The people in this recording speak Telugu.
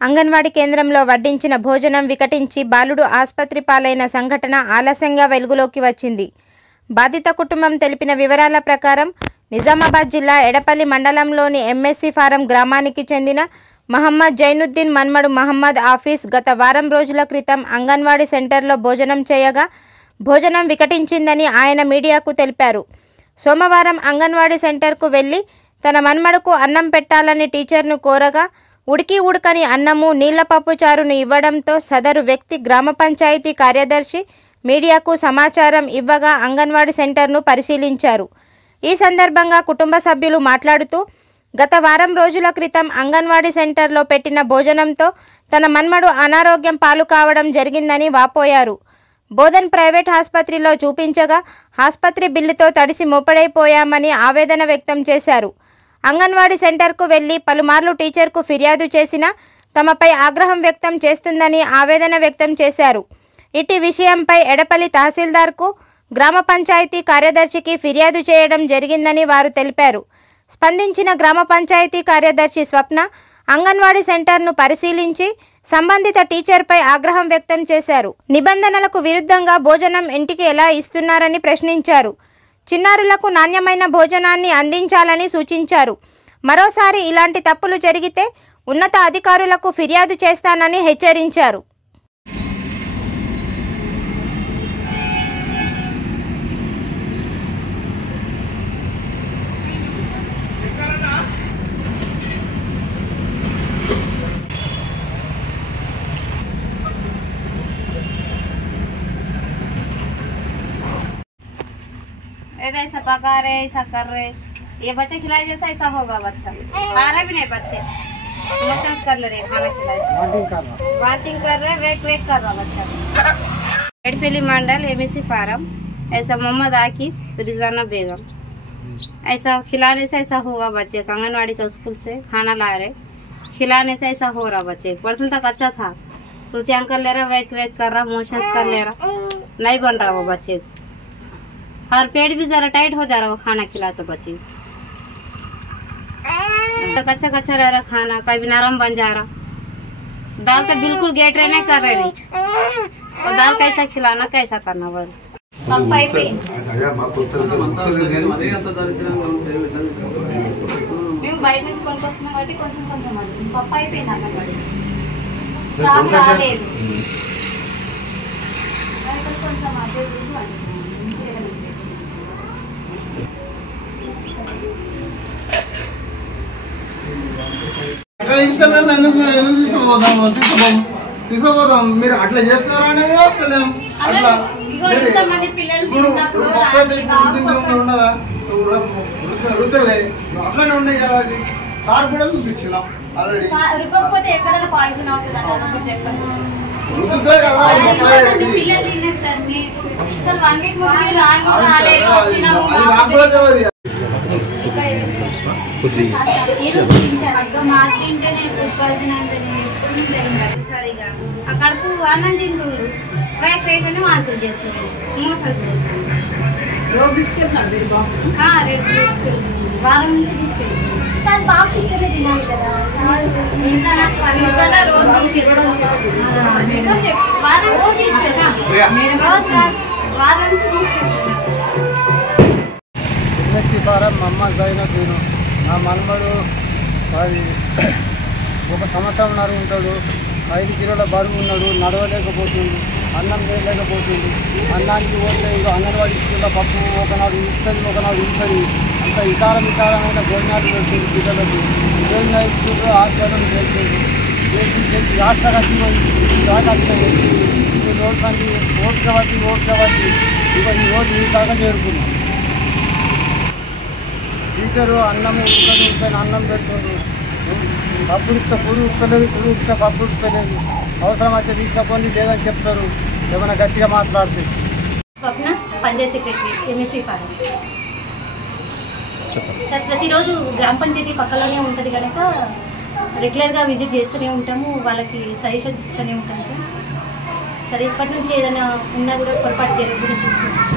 అంగన్వాడీ కేంద్రంలో వడ్డించిన భోజనం వికటించి బాలుడు ఆసుపత్రి పాలైన సంఘటన ఆలస్యంగా వెలుగులోకి వచ్చింది. బాధిత కుటుంబం తెలిపిన వివరాల ప్రకారం నిజామాబాద్ జిల్లా ఎడపల్లి మండలంలోని ఎంఎస్సి ఫారం గ్రామానికి చెందిన మహమ్మద్ జైనుద్దీన్ మన్మడు మహమ్మద్ ఆఫీస్ గత వారం రోజుల క్రితం అంగన్వాడీ సెంటర్లో భోజనం చేయగా భోజనం వికటించిందని ఆయన మీడియాకు తెలిపారు. సోమవారం అంగన్వాడీ సెంటర్కు వెళ్లి తన మన్మడుకు అన్నం పెట్టాలని టీచర్ను కోరగా ఉడకని అన్నము నీళ్ల పప్పుచారును ఇవ్వడంతో సదరు వ్యక్తి గ్రామ పంచాయతీ కార్యదర్శి మీడియాకు సమాచారం ఇవ్వగా అంగన్వాడీ సెంటర్ను పరిశీలించారు. ఈ సందర్భంగా కుటుంబ సభ్యులు మాట్లాడుతూ గత వారం రోజుల క్రితం అంగన్వాడీ సెంటర్లో పెట్టిన భోజనంతో తన మన్మడు అనారోగ్యం పాలు కావడం జరిగిందని వాపోయారు. బోధన్ ప్రైవేట్ ఆసుపత్రిలో చూపించగా ఆసుపత్రి బిల్లుతో తడిసి మోపడైపోయామని ఆవేదన వ్యక్తం చేశారు. అంగన్వాడీ సెంటర్కు వెళ్లి పలుమార్లు టీచర్కు ఫిర్యాదు చేసినా తమపై ఆగ్రహం వ్యక్తం చేస్తుందని ఆవేదన వ్యక్తం చేశారు. ఇటీ విషయంపై ఎడపల్లి తహసీల్దార్కు గ్రామ పంచాయతీ కార్యదర్శికి ఫిర్యాదు చేయడం జరిగిందని వారు తెలిపారు. స్పందించిన గ్రామ పంచాయతీ కార్యదర్శి స్వప్న అంగన్వాడీ సెంటర్ను పరిశీలించి సంబంధిత టీచర్పై ఆగ్రహం వ్యక్తం చేశారు. నిబంధనలకు విరుద్ధంగా భోజనం ఇంటికి ఎలా ఇస్తున్నారని ప్రశ్నించారు. చిన్నారులకు నాణ్యమైన భోజనాన్ని అందించాలని సూచించారు. మరోసారి ఇలాంటి తప్పులు జరిగితే ఉన్నత అధికారులకు ఫిర్యాదు చేస్తానని హెచ్చరించారు. ऐसा पका रहे ऐसा कर रहे, ये बच्चे खिलाए जैसा ऐसा होगा. बच्चा खा रहे भी नहीं, बच्चे इमोशंस कर ले रहे, खाना खिलाए वाटिंग कर रहे, वेक कर रहा बच्चा. एडपल्ली मंडल एमएससी फार्म ऐसा मोहम्मद आकिब रिजाना बेगम ऐसा खिलाने से ऐसा हुआ. बच्चे आंगनवाड़ी का स्कूल से खाना ला रहे, खिलाने से ऐसा हो रहा. बच्चे 1% तक अच्छा था, उल्टियाँ कर ले रहा, वेक कर रहा, मोशंस कर ले रहा, नहीं बन रहा वो बच्चे. और पेट भी जरा टाइट हो जा रहा वो खाना खिला तो बच्चे. कच्चा कच्चा रह रहा खाना, कभी नरम बन जा रहा. दाल तो बिल्कुल गेट रहने कर रहे नहीं, और दाल कैसा खिलाना कैसा करना बोल. మేము బయట నుంచి కొనుక్కొస్తున్నాం కాబట్టి కొంచెం కొంచెం అడుగుతుంది. పప్పు అయిపోయింది అన్నమాట, కొంచెం అదే చూసి వండుతుంది. తీసుకోపోతాం. మీరు అట్లా చేస్తున్నారా అనేమో వస్తలేము. అట్లా ఉన్నదా రుద్దలే అట్లనే ఉన్నాయి కదా. అది సార్ కూడా చూపించినాం ఆల్రెడీ. రుద్దుతాయి కదా సరిగా ఆ కడుపు అన్నం తింటుండు, వైట్ రేట్లోనే వాంతులు చేస్తున్నాడు, మోసాలు రోజు తీసుకెళ్తున్నాడు. వారం నుంచి తీసుకెళ్తున్నాడు. బాక్స్ ఇక్కడే తినాలి కదా, వారం నుంచి తీసుకెళ్తున్నాడు. ఎంఎస్సి ఫారం మహమ్మద్ జైనుద్దీన్ నా మన్మడు. అది 1 సంవత్సరంన్నర ఉంటాడు. 5 కిలోల బరువు ఉన్నాడు. నడవలేకపోతుంది, అన్నం చేయలేకపోతుంది. అన్నానికి పోతే ఇక అంగన్వాడీ స్కూల్లో పప్పు ఒకనాడు ఇస్తుంది, ఒకనాడు ఇస్తుంది. అంత వికారమైన భోజనాలు పెడుతుంది పిల్లలకు. భోజనం ఇస్తుంది, ఆశ్రమం చేస్తుంది. చేసి రాష్ట్ర కట్టిపోయింది. ఈ రోడ్డు కంటే ఓట్లబట్టి ఇక ఈ రోజు ఈ కాక చేరుకున్నాం. టీచరు అన్నం ఉడుకొని అన్నం పెడుతుండ్రు. పప్పుడు ఇస్తే పురుగు ఉక్కలేదు, పురుగు ఇస్తే పప్పు ఉక్కలేదు. అవసరం అయితే తీసుకపోండి లేదని చెప్తారు. ఏమైనా గట్టిగా మాట్లాడితే. Swapna panchayat secretary MSc form. Sir ప్రతిరోజు గ్రామ పంచాయతీ పక్కలోనే ఉంటుంది కనుక రెగ్యులర్గా విజిట్ చేస్తూనే ఉంటాము, వాళ్ళకి సజెషన్స్ ఇస్తూనే ఉంటాం సార్. సరే ఇప్పటి నుంచి ఏదైనా ఉన్నా కూడా పొరపాటు జరగకుండా చూసుకుంటాం.